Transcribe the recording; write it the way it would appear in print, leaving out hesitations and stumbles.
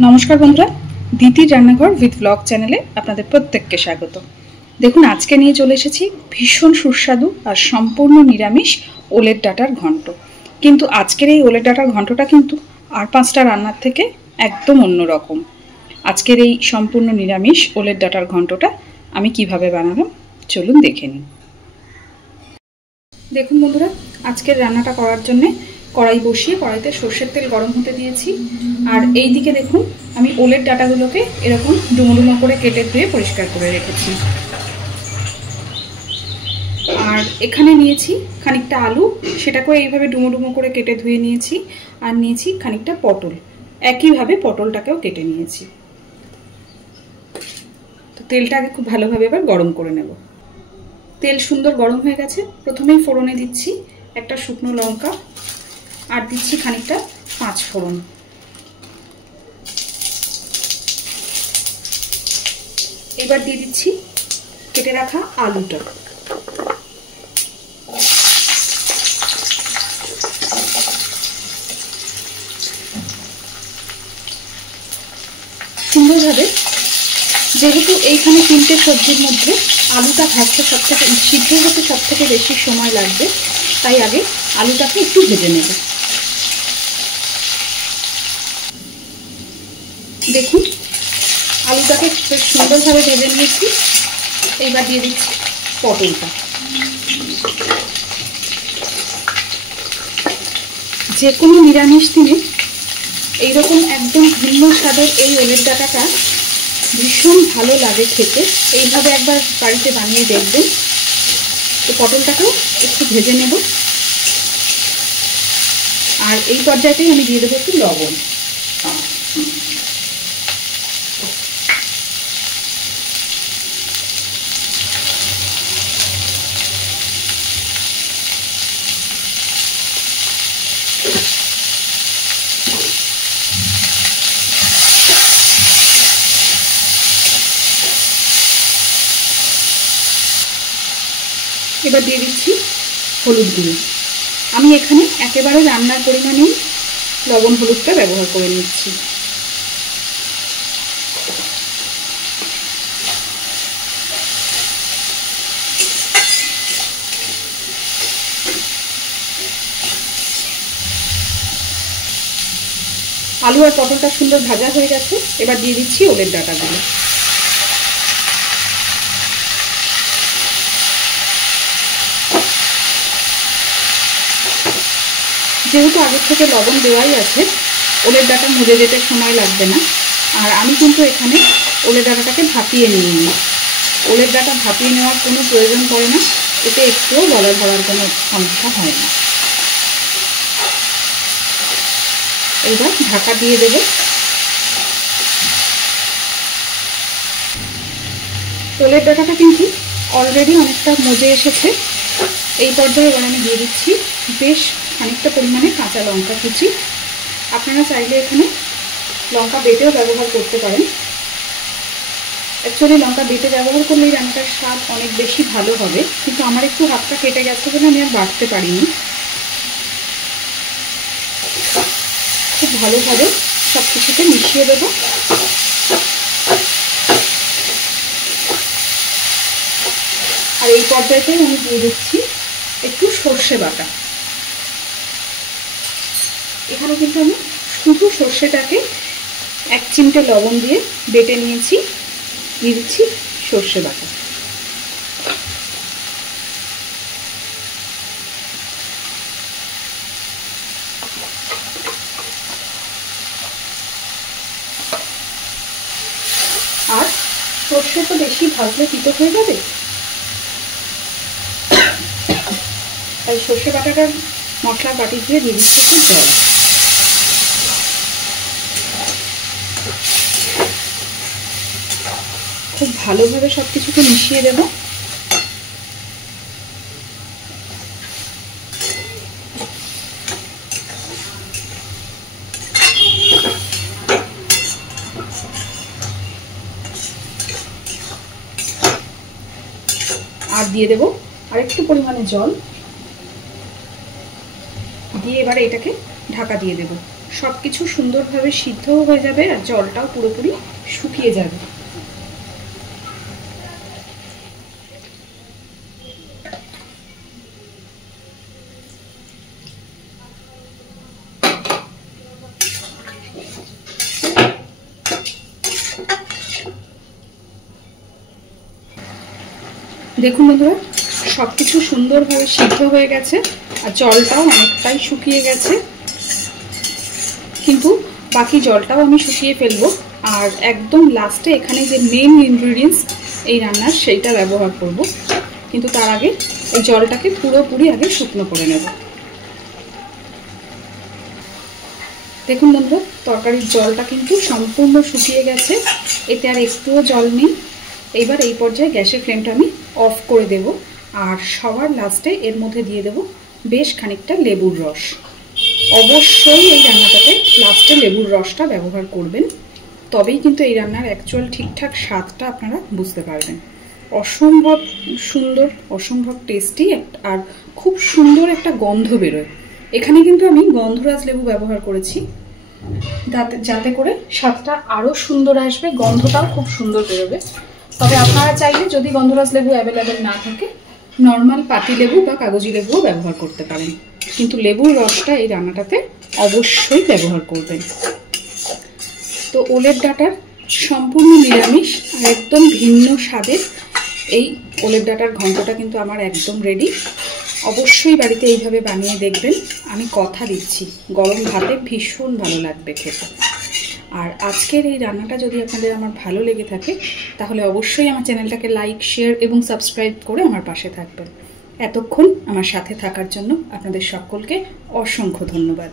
नमस्कार बंधुरा दीतिर रान्नाघर with blog चैनेले आपनादेर प्रत्येकके स्वागत। देखुन आजके निये चले एसेछि भीषण सुस्वादु और सम्पूर्ण निरामिष ओलेर डाटार घंट। किन्तु आजकेर एई ओलेर डाटार घंटटा किन्तु आर पाँचटा रान्नार थेके एकदम अन्यरकम। आजकेर एई सम्पूर्ण निरामिष ओलेर डाटार घंटटा आमि किभाबे बानालाम चलुन देखे निই। देखुन बंधुरा आजकेर रान्नाटा करार जन्य कड़ाई बसिए कड़ाईते सर्षेर तेल गरम होते दिएछि और এই দিকে দেখুন আমি ওলের ডাটাগুলোকে এরকম ডুমো ডুমো করে কেটে ধুয়ে পরিষ্কার করে রেখেছি। আর এখানে নিয়েছি খানিকটা আলু, সেটাকে এইভাবে ডুমো ডুমো করে কেটে ধুয়ে নিয়েছি। আর নিয়েছি খানিকটা পটল, একইভাবে পটলটাকেও কেটে নিয়েছি। তো তেলটাকে খুব ভালোভাবে এবার গরম করে নেব। তেল সুন্দর গরম হয়ে গেছে। প্রথমেই ফোড়নে দিচ্ছি একটা শুকনো লঙ্কা আর দিচ্ছি খানিকটা পাঁচ ফোড়ন। এবার দিয়ে দিচ্ছি কেটে রাখা আলুটা। সুন্দরভাবে, যেহেতু এইখানে তিনটে সবজির মধ্যে আলুটা ভাজতে সবথেকে সিদ্ধ হতে সবথেকে বেশি সময় লাগবে, তাই আগে আলুটাকে একটু ভেজে নেব। দেখুন আলুটাকে বেশ সুন্দরভাবে ভেজে নিয়েছি। এইবার দিয়ে দিচ্ছি পটলটা। যে কোনো নিরামিষ দিনে এইরকম একদম ভিন্ন স্বাদের এই ওলের ডাটাটা ভীষণ ভালো লাগে খেতে। এইভাবে একবার বাড়িতে বানিয়ে দেখবেন। তো পটলটাকেও একটু ভেজে নেব। আর এই পর্যায়েতেই আমি দিয়ে দেবো একটু লবণ। এবার দিয়ে দিচ্ছি হলুদ গুঁড়ো। আমি এখানে একেবারে রান্নার পরিমাণেই লবণ হলুদটা ব্যবহার করে নিচ্ছি। আলু আর পটলটা সুন্দর ভাজা হয়ে গেছে। এবার দিয়ে দিচ্ছি ওলের ডাটাগুলো। যেহেতু আগের থেকে লবণ দেওয়াই আছে, ওলের ডাটা মজে যেতে সময় লাগবে না। আর আমি কিন্তু এখানে ওলের ডাটাটাকে ভাপিয়ে নিইনি। ওলের ডাটা ভাপিয়ে নেওয়ার কোনো প্রয়োজন পড়ে না, এতে একটুও গলা ধরার কোনো সমস্যা হয় না। এবার ঢাকা দিয়ে দেব। ওলের ডাটাটা কিন্তু অলরেডি অনেকটা মজে এসেছে। এই পর্যায়ে এবার আমি দিয়ে দিচ্ছি বেশ খানিকটা পরিমাণে কাঁচা লঙ্কা কুচি। আপনারা চাইলে এখানে লঙ্কা বেটেও ব্যবহার করতে পারেন। অ্যাকচুয়ালি লঙ্কা বেটে ব্যবহার করলে এই রান্নাটার স্বাদ অনেক বেশি ভালো হবে, কিন্তু আমার একটু হাতটা কেটে গেছে বলে আমি আর বাটতে পারিনি। খুব ভালোভাবে সব কিছুকে মিশিয়ে দেবো। আর এই পর্যায়েতে আমি দিয়ে দিচ্ছি একটু সর্ষে বাটা। এখানে কিন্তু আমি শুধু সর্ষেটাকে এক চিমটে লবণ দিয়ে বেটে নিয়েছি। দিয়ে দিচ্ছি সর্ষে বাটা। আর সর্ষে তো বেশি ভাজলে তিতো হয়ে যাবে, তাই সর্ষে বাটাটার মশলা বাটি দিয়ে দিয়ে দিচ্ছি একটু জল। খুব ভালোভাবে সব কিছুকে মিশিয়ে দেব। আর দিয়ে দেব আরেকটু পরিমাণে জল। দিয়ে এবারে এটাকে ঢাকা দিয়ে দেব সব কিছু সুন্দরভাবে সিদ্ধও হয়ে যাবে আর জলটাও পুরোপুরি শুকিয়ে যাবে। দেখুন বন্ধুরা, সব কিছু সুন্দরভাবে সিদ্ধ হয়ে গেছে আর জলটাও অনেকটাই শুকিয়ে গেছে, কিন্তু বাকি জলটাও আমি শুকিয়ে ফেলবো। আর একদম লাস্টে এখানে যে মেন ইনগ্রিডিয়েন্টস এই রান্নার সেইটা ব্যবহার করব, কিন্তু তার আগে এই জলটাকে পুরোপুরি আগে শুকনো করে নেব। দেখুন বন্ধুরা, তরকারির জলটা কিন্তু সম্পূর্ণ শুকিয়ে গেছে, এতে আর একটুও জল নেই। এইবার এই পর্যায়ে গ্যাসের ফ্লেমটা আমি অফ করে দেব আর সবার লাস্টে এর মধ্যে দিয়ে দেব বেশ খানিকটা লেবুর রস। অবশ্যই এই রান্নাটাতে লাস্টে লেবুর রসটা ব্যবহার করবেন, তবেই কিন্তু এই রান্নার অ্যাকচুয়াল ঠিকঠাক স্বাদটা আপনারা বুঝতে পারবেন। অসম্ভব সুন্দর, অসম্ভব টেস্টি আর খুব সুন্দর একটা গন্ধ বেরোয়। এখানে কিন্তু আমি গন্ধরাজ লেবু ব্যবহার করেছি, যাতে করে স্বাদটা আরও সুন্দর আসবে, গন্ধটাও খুব সুন্দর বেরোবে। তবে আপনারা চাইলে যদি গন্ধরাজ লেবু অ্যাভেলেবেল না থাকে, নর্মাল পাতি লেবু বা কাগজি লেবুও ব্যবহার করতে পারেন, কিন্তু লেবুর রসটা এই রান্নাটাতে অবশ্যই ব্যবহার করবেন। তো ওলের ডাঁটার সম্পূর্ণ নিরামিষ আর একদম ভিন্ন স্বাদের এই ওলের ডাঁটার ঘন্টটা কিন্তু আমার একদম রেডি। অবশ্যই বাড়িতে এইভাবে বানিয়ে দেখবেন, আমি কথা দিচ্ছি গরম ভাতে ভীষণ ভালো লাগবে খেতে। আর আজকের এই রান্নাটা যদি আপনাদের আমার ভালো লেগে থাকে, তাহলে অবশ্যই আমার চ্যানেলটাকে লাইক, শেয়ার এবং সাবস্ক্রাইব করে আমার পাশে থাকবেন। এতক্ষণ আমার সাথে থাকার জন্য আপনাদের সকলকে অসংখ্য ধন্যবাদ।